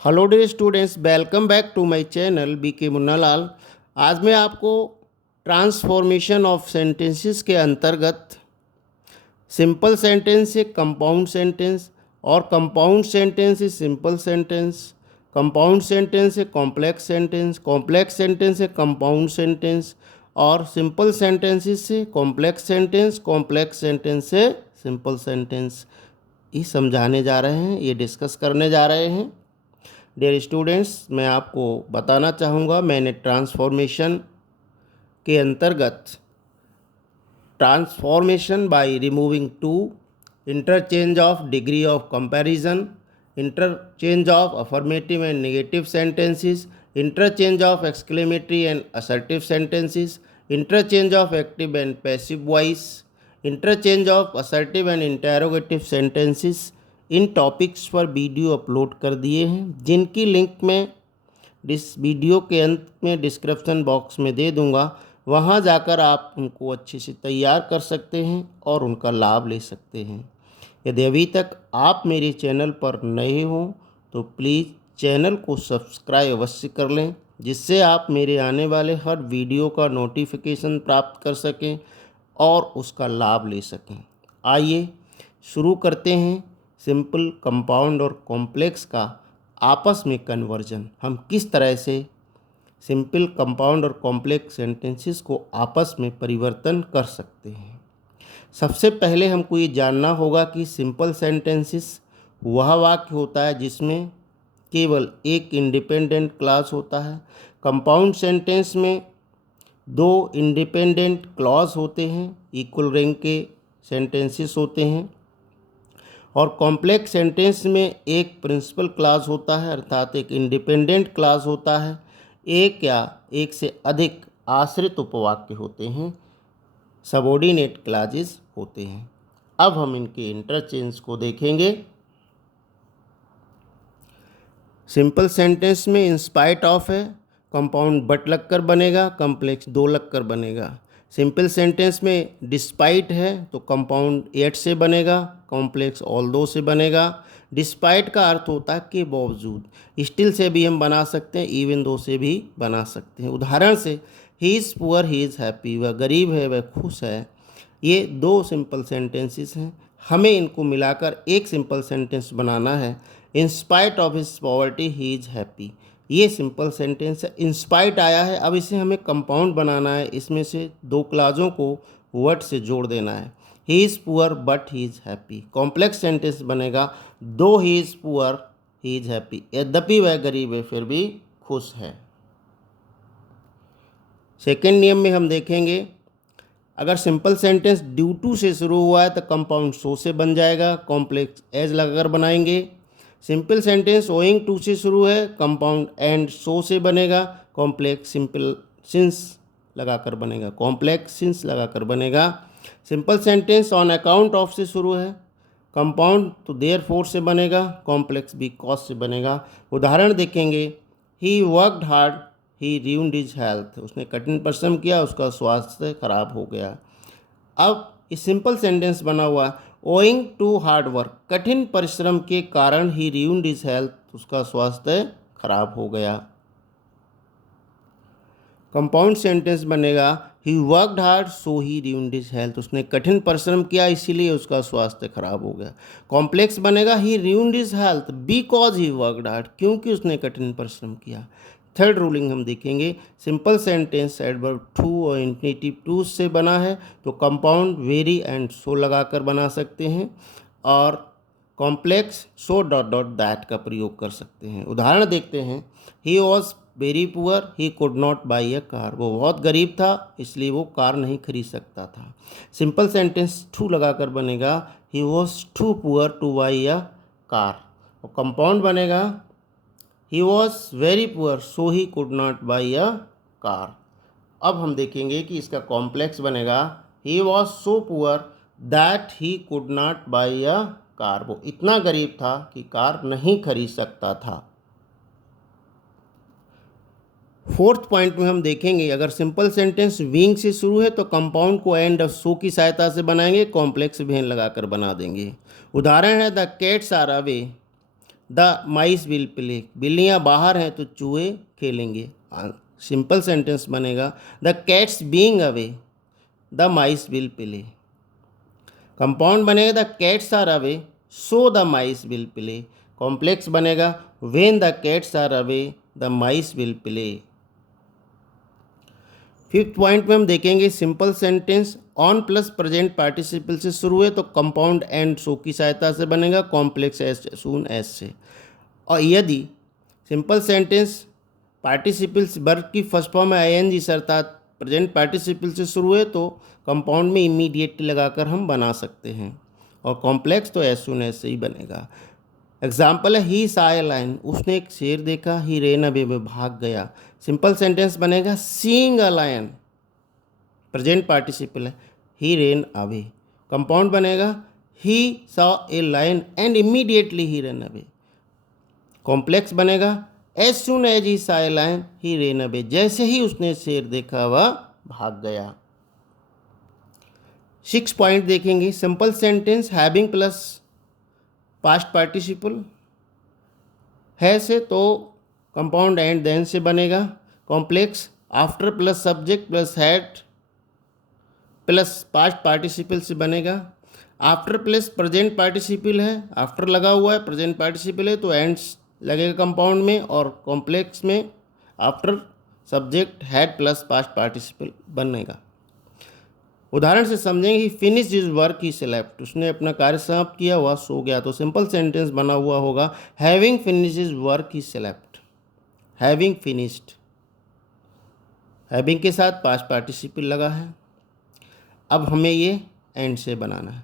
Hello dear students, welcome back to my channel BK Munnalal. आज मैं आपको ट्रांसफॉर्मेशन ऑफ सेंटेंसेस के अंतर्गत सिंपल सेंटेंस से कंपाउंड सेंटेंस और कंपाउंड सेंटेंस से सिंपल सेंटेंस, कंपाउंड सेंटेंस से कॉम्प्लेक्स सेंटेंस, कॉम्प्लेक्स सेंटेंस से कंपाउंड सेंटेंस और सिंपल सेंटेंसेस से कॉम्प्लेक्स सेंटेंस, कॉम्प्लेक्स सेंटेंस से सिंपल सेंटेंस ये समझाने जा रहे हैं, ये डिस्कस करने जा रहे हैं। डियर स्टूडेंट्स, मैं आपको बताना चाहूँगा मैंने ट्रांसफॉर्मेशन के अंतर्गत transformation by removing too, interchange of degree of comparison, interchange of affirmative and negative sentences, interchange of exclamatory and assertive sentences, interchange of active and passive voice, interchange of assertive and interrogative sentences, इन topics पर video upload कर दिए हैं, जिनकी link मैं इस video के अंत में डिस्क्रिप्शन बॉक्स में दे दूंगा। वहां जाकर आप उनको अच्छे से तैयार कर सकते हैं और उनका लाभ ले सकते हैं। यदि अभी तक आप मेरे चैनल पर नए हों तो प्लीज़ चैनल को सब्सक्राइब अवश्य कर लें, जिससे आप मेरे आने वाले हर वीडियो का नोटिफिकेशन प्राप्त कर सकें और उसका लाभ ले सकें। आइए शुरू करते हैं सिंपल, कंपाउंड और कॉम्प्लेक्स का आपस में कन्वर्जन। हम किस तरह से सिंपल, कंपाउंड और कॉम्प्लेक्स सेंटेंसेस को आपस में परिवर्तन कर सकते हैं। सबसे पहले हमको ये जानना होगा कि सिंपल सेंटेंसेस वह वाक्य होता है जिसमें केवल एक इंडिपेंडेंट क्लॉज होता है। कंपाउंड सेंटेंस में दो इंडिपेंडेंट क्लॉज होते हैं, इक्वल रैंक के सेंटेंसेस होते हैं। और कॉम्प्लेक्स सेंटेंस में एक प्रिंसिपल क्लॉज होता है, अर्थात एक इंडिपेंडेंट क्लॉज होता है। एक या एक से अधिक आश्रित उपवाक्य होते हैं, सबऑर्डिनेट क्लॉजेस होते हैं। अब हम इनके इंटरचेंज को देखेंगे। सिंपल सेंटेंस में इंस्पाइट ऑफ है, कंपाउंड बट लगकर बनेगा, कॉम्प्लेक्स दो लगकर बनेगा। सिंपल सेंटेंस में डिस्पाइट है तो कंपाउंड एट से बनेगा, कॉम्प्लेक्स ऑल दो से बनेगा। डिस्पाइट का अर्थ होता है के बावजूद, स्टिल से भी हम बना सकते हैं, इवन दो से भी बना सकते हैं। उदाहरण से he is poor he is happy, वह गरीब है वह खुश है। ये दो सिंपल सेंटेंसेस हैं, हमें इनको मिलाकर एक सिंपल सेंटेंस बनाना है। In spite of his poverty he is happy, ये सिंपल सेंटेंस है। इंस्पाइट आया है, अब इसे हमें कंपाउंड बनाना है। इसमें से दो क्लाजों को वर्ड से जोड़ देना है। He is poor but he is happy. Complex sentence बनेगा दो he is poor he is happy, यद्यपि वह गरीब है फिर भी खुश है। सेकेंड नियम में हम देखेंगे, अगर सिंपल सेंटेंस ड्यू टू से शुरू हुआ है तो कंपाउंड सो से बन जाएगा, कॉम्प्लेक्स एज लगाकर बनाएंगे। सिंपल सेंटेंस ओइंग टू से शुरू है, कंपाउंड एंड सो से बनेगा, कॉम्प्लेक्स सिंपल सिंस लगाकर बनेगा, कॉम्प्लेक्स सिंस लगाकर बनेगा। Simple sentence on account of से शुरू है, कंपाउंड तो देयर फोर से बनेगा, कॉम्प्लेक्स बिकॉज से बनेगा। उदाहरण देखेंगे, he worked hard he ruined his health, उसने कठिन परिश्रम किया उसका स्वास्थ्य खराब हो गया। अब इस सिंपल सेंटेंस बना हुआ, ओइंग टू हार्ड वर्क, कठिन परिश्रम के कारण ही रियून्ड हिज हेल्थ, उसका स्वास्थ्य खराब हो गया। कंपाउंड सेंटेंस बनेगा, he worked hard so he ruined his health, उसने कठिन परिश्रम किया इसीलिए उसका स्वास्थ्य खराब हो गया। कॉम्प्लेक्स बनेगा, he ruined his health because he worked hard, क्योंकि उसने कठिन परिश्रम किया। थर्ड रूलिंग हम देखेंगे, सिंपल सेंटेंस एडवर्ब टू और इंफिनिटिव टू से बना है तो कंपाउंड वेरी एंड सो लगाकर बना सकते हैं, और complex so dot dot that का प्रयोग कर सकते हैं। उदाहरण देखते हैं, ही was very poor he could not buy a car, वो बहुत गरीब था इसलिए वो कार नहीं खरीद सकता था। सिंपल सेंटेंस टू लगाकर बनेगा, he was too poor to buy a car, और कंपाउंड बनेगा, he was very poor so he could not buy a car. अब हम देखेंगे कि इसका कॉम्प्लेक्स बनेगा, he was so poor that he could not buy a car, वो इतना गरीब था कि कार नहीं खरीद सकता था। फोर्थ पॉइंट में हम देखेंगे, अगर सिंपल सेंटेंस विंग से शुरू है तो कंपाउंड को एंड ऑफ सो की सहायता से बनाएंगे, कॉम्प्लेक्स भेन लगाकर बना देंगे। उदाहरण है, the cats are away the mice will play, बिल्लियाँ बाहर हैं तो चूहे खेलेंगे। सिंपल सेंटेंस बनेगा the cats being away, the mice will play. Compound बनेगा the cats are away, so the mice will play. Complex बनेगा when the cats are away, the mice will play. Fifth point में हम देखेंगे simple sentence on plus present participle से शुरू है तो compound and so की सहायता से बनेगा, कॉम्प्लेक्स एज सून एज से। और यदि सिंपल सेंटेंस पार्टिसिपल्स वर्ब की फर्स्ट फॉर्म में आईएनजी अर्थात प्रेजेंट पार्टिसिपल से शुरू है तो कंपाउंड में इमीडिएटली लगाकर हम बना सकते हैं, और कॉम्प्लेक्स तो एज सून एज से ही बनेगा। एग्जाम्पल है ही सा ए लायन, उसने एक शेर देखा, ही रेन अवे, वो भाग गया। सिंपल सेंटेंस बनेगा seeing a lion, present participle है, ही रेन अवे। कंपाउंड बनेगा he saw a lion and immediately he ran away. Complex बनेगा as soon as he saw a lion he ran away, जैसे ही उसने शेर देखा वह भाग गया। 6 पॉइंट देखेंगे simple sentence having plus past participle है से तो कंपाउंड एंड देन से बनेगा। Complex after plus subject plus had plus past participle से बनेगा। आफ्टर प्लस प्रेजेंट पार्टिसिपल है, आफ्टर लगा हुआ है, प्रेजेंट पार्टिसिपल है तो एंड्स लगेगा कंपाउंड में, और कॉम्प्लेक्स में after subject had plus past participle बनेगा। उदाहरण से समझेंगे he finish his work he slept, उसने अपना कार्य समाप्त किया वह सो गया। तो सिंपल सेंटेंस बना हुआ होगा having finish his work he slept, having finished, having के साथ पास्ट पार्टिसिपल लगा है। अब हमें ये एंड से बनाना है,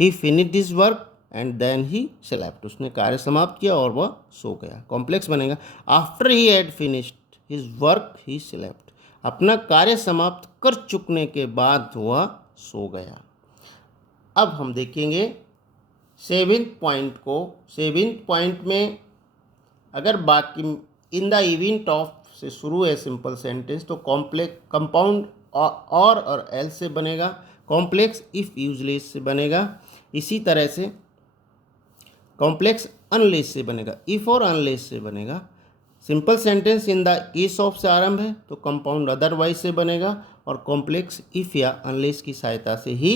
he finished his work and then he slept, उसने कार्य समाप्त किया और वह सो गया। कॉम्प्लेक्स बनेगा after he had finished his work he slept, अपना कार्य समाप्त कर चुकने के बाद वह सो गया। अब हम देखेंगे 7th पॉइंट को। 7th पॉइंट में अगर बाकी इन द इवेंट ऑफ से शुरू है सिंपल सेंटेंस तो कॉम्प्लेक्स कंपाउंड और एल से बनेगा, कॉम्प्लेक्स इफ यूजलेस से बनेगा। इसी तरह से कॉम्प्लेक्स अनलेस से बनेगा, इफ और अनलेस से बनेगा। Simple sentence in the case of से आरंभ है तो कंपाउंड अदरवाइज से बनेगा, और कॉम्प्लेक्स इफ या अनलेस की सहायता से ही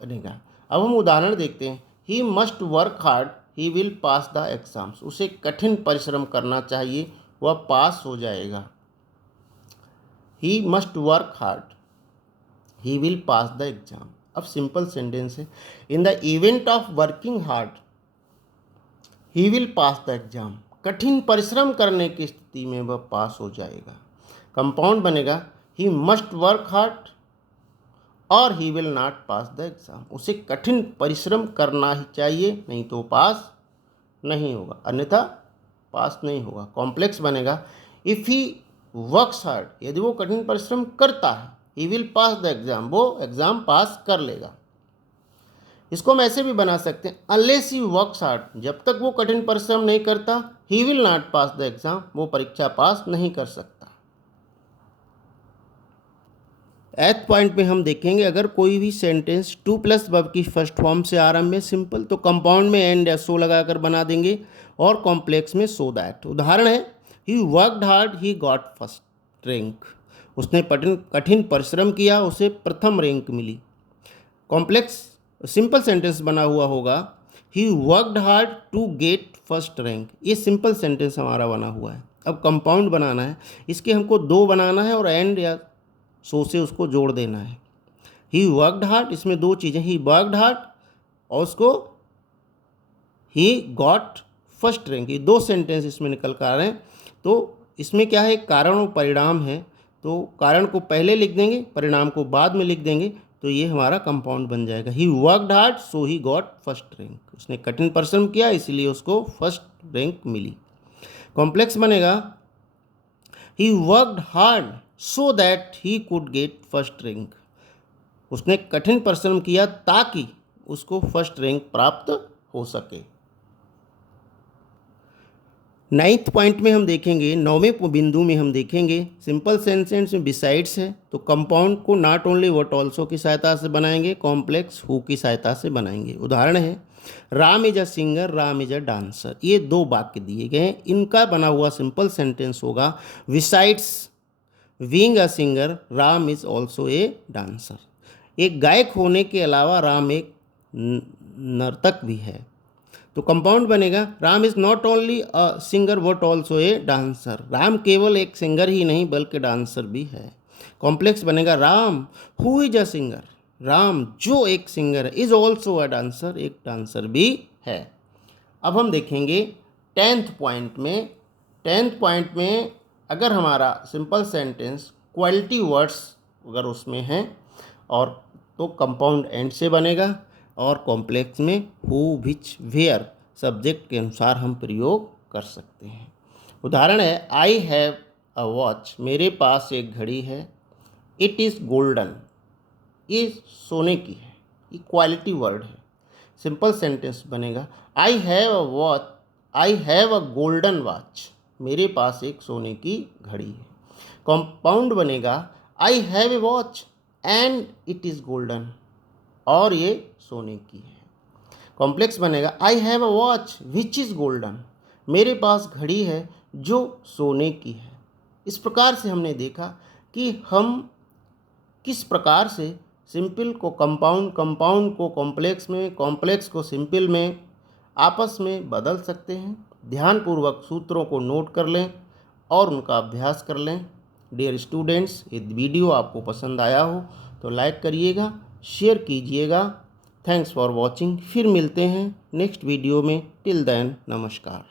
बनेगा। अब हम उदाहरण देखते हैं। He must work hard he will pass the exams, उसे कठिन परिश्रम करना चाहिए वह पास हो जाएगा। He must work hard he will pass the exam. अब सिंपल सेंटेंस है in the event of working hard he will pass the exam, कठिन परिश्रम करने की स्थिति में वह पास हो जाएगा। कंपाउंड बनेगा ही मस्ट वर्क हार्ड और he will not pass the exam, उसे कठिन परिश्रम करना ही चाहिए नहीं तो पास नहीं होगा, अन्यथा पास नहीं होगा। कॉम्प्लेक्स बनेगा इफ़ ही वर्क्स हार्ड, यदि वो कठिन परिश्रम करता है, he will pass the exam, वो एग्जाम पास कर लेगा। इसको हम ऐसे भी बना सकते हैं अनलेस ही वर्क्स हार्ड, जब तक वो कठिन परिश्रम नहीं करता he will not pass the exam, वो परीक्षा पास नहीं कर सकता। 8th पॉइंट में हम देखेंगे अगर कोई भी सेंटेंस 2 प्लस वर्ब की फर्स्ट फॉर्म से आरंभ है सिंपल तो कंपाउंड में एंड या सो लगाकर बना देंगे, और कॉम्प्लेक्स में सो दैट। उदाहरण है he worked hard he got first rank, उसने कठिन परिश्रम किया उसे प्रथम रैंक मिली। कॉम्प्लेक्स सिंपल सेंटेंस बना हुआ होगा he worked hard to get first rank, ये सिंपल सेंटेंस हमारा बना हुआ है। अब कंपाउंड बनाना है, इसके हमको 2 बनाना है और एंड या सो से उसको जोड़ देना है। ही वर्कड हार्ड, इसमें 2 चीज़ें, ही वर्कड हार्ड और उसको ही गॉट फर्स्ट रैंक, ये 2 सेंटेंस इसमें निकल कर आ रहे हैं। तो इसमें क्या है कारण और परिणाम है, तो कारण को पहले लिख देंगे परिणाम को बाद में लिख देंगे, तो ये हमारा कंपाउंड बन जाएगा। ही वर्कड हार्ड सो ही गॉट फर्स्ट रैंक, उसने कठिन परिश्रम किया इसलिए उसको फर्स्ट रैंक मिली। कॉम्प्लेक्स बनेगा he worked hard so that he could get first rank, उसने कठिन परिश्रम किया ताकि उसको फर्स्ट रैंक प्राप्त हो सके। 9th पॉइंट में हम देखेंगे, 9वें बिंदु में हम देखेंगे सिंपल सेंटेंस में बिसाइड्स है तो कंपाउंड को नॉट ओनली वट ऑल्सो की सहायता से बनाएंगे, कॉम्प्लेक्स हु की सहायता से बनाएंगे। उदाहरण है Ram is a singer, Ram is a dancer. ये दो वाक्य दिए गए हैं, इनका बना हुआ सिंपल सेंटेंस होगा besides being a singer Ram is also a dancer. एक गायक होने के अलावा राम एक नर्तक भी है। तो कंपाउंड बनेगा Ram is not only a singer but also a dancer. Ram केवल एक सिंगर ही नहीं बल्कि डांसर भी है। कॉम्प्लेक्स बनेगा Ram who is a singer, Ram जो एक सिंगर है, इज ऑल्सो अ डांसर, एक डांसर भी है। अब हम देखेंगे 10th पॉइंट में। 10th पॉइंट में अगर हमारा सिंपल सेंटेंस क्वालिटी वर्ड्स अगर उसमें हैं और तो कंपाउंड एंड से बनेगा, और कॉम्प्लेक्स में हु विच वेयर सब्जेक्ट के अनुसार हम प्रयोग कर सकते हैं। उदाहरण है आई हैव अ वॉच, मेरे पास एक घड़ी है। इट इज़ गोल्डन, ये सोने की है, ये क्वालिटी वर्ड है। सिंपल सेंटेंस बनेगा I have a watch, I have a golden watch, मेरे पास एक सोने की घड़ी है। कंपाउंड बनेगा I have a watch and it is golden, और ये सोने की है। कॉम्प्लेक्स बनेगा I have a watch which is golden, मेरे पास घड़ी है जो सोने की है। इस प्रकार से हमने देखा कि हम किस प्रकार से सिंपल को कंपाउंड, कंपाउंड को कॉम्प्लेक्स में, कॉम्प्लेक्स को सिंपल में आपस में बदल सकते हैं। ध्यानपूर्वक सूत्रों को नोट कर लें और उनका अभ्यास कर लें। डियर स्टूडेंट्स, यदि वीडियो आपको पसंद आया हो तो लाइक करिएगा, शेयर कीजिएगा। Thanks for watching. फिर मिलते हैं नेक्स्ट वीडियो में। टिल देन नमस्कार।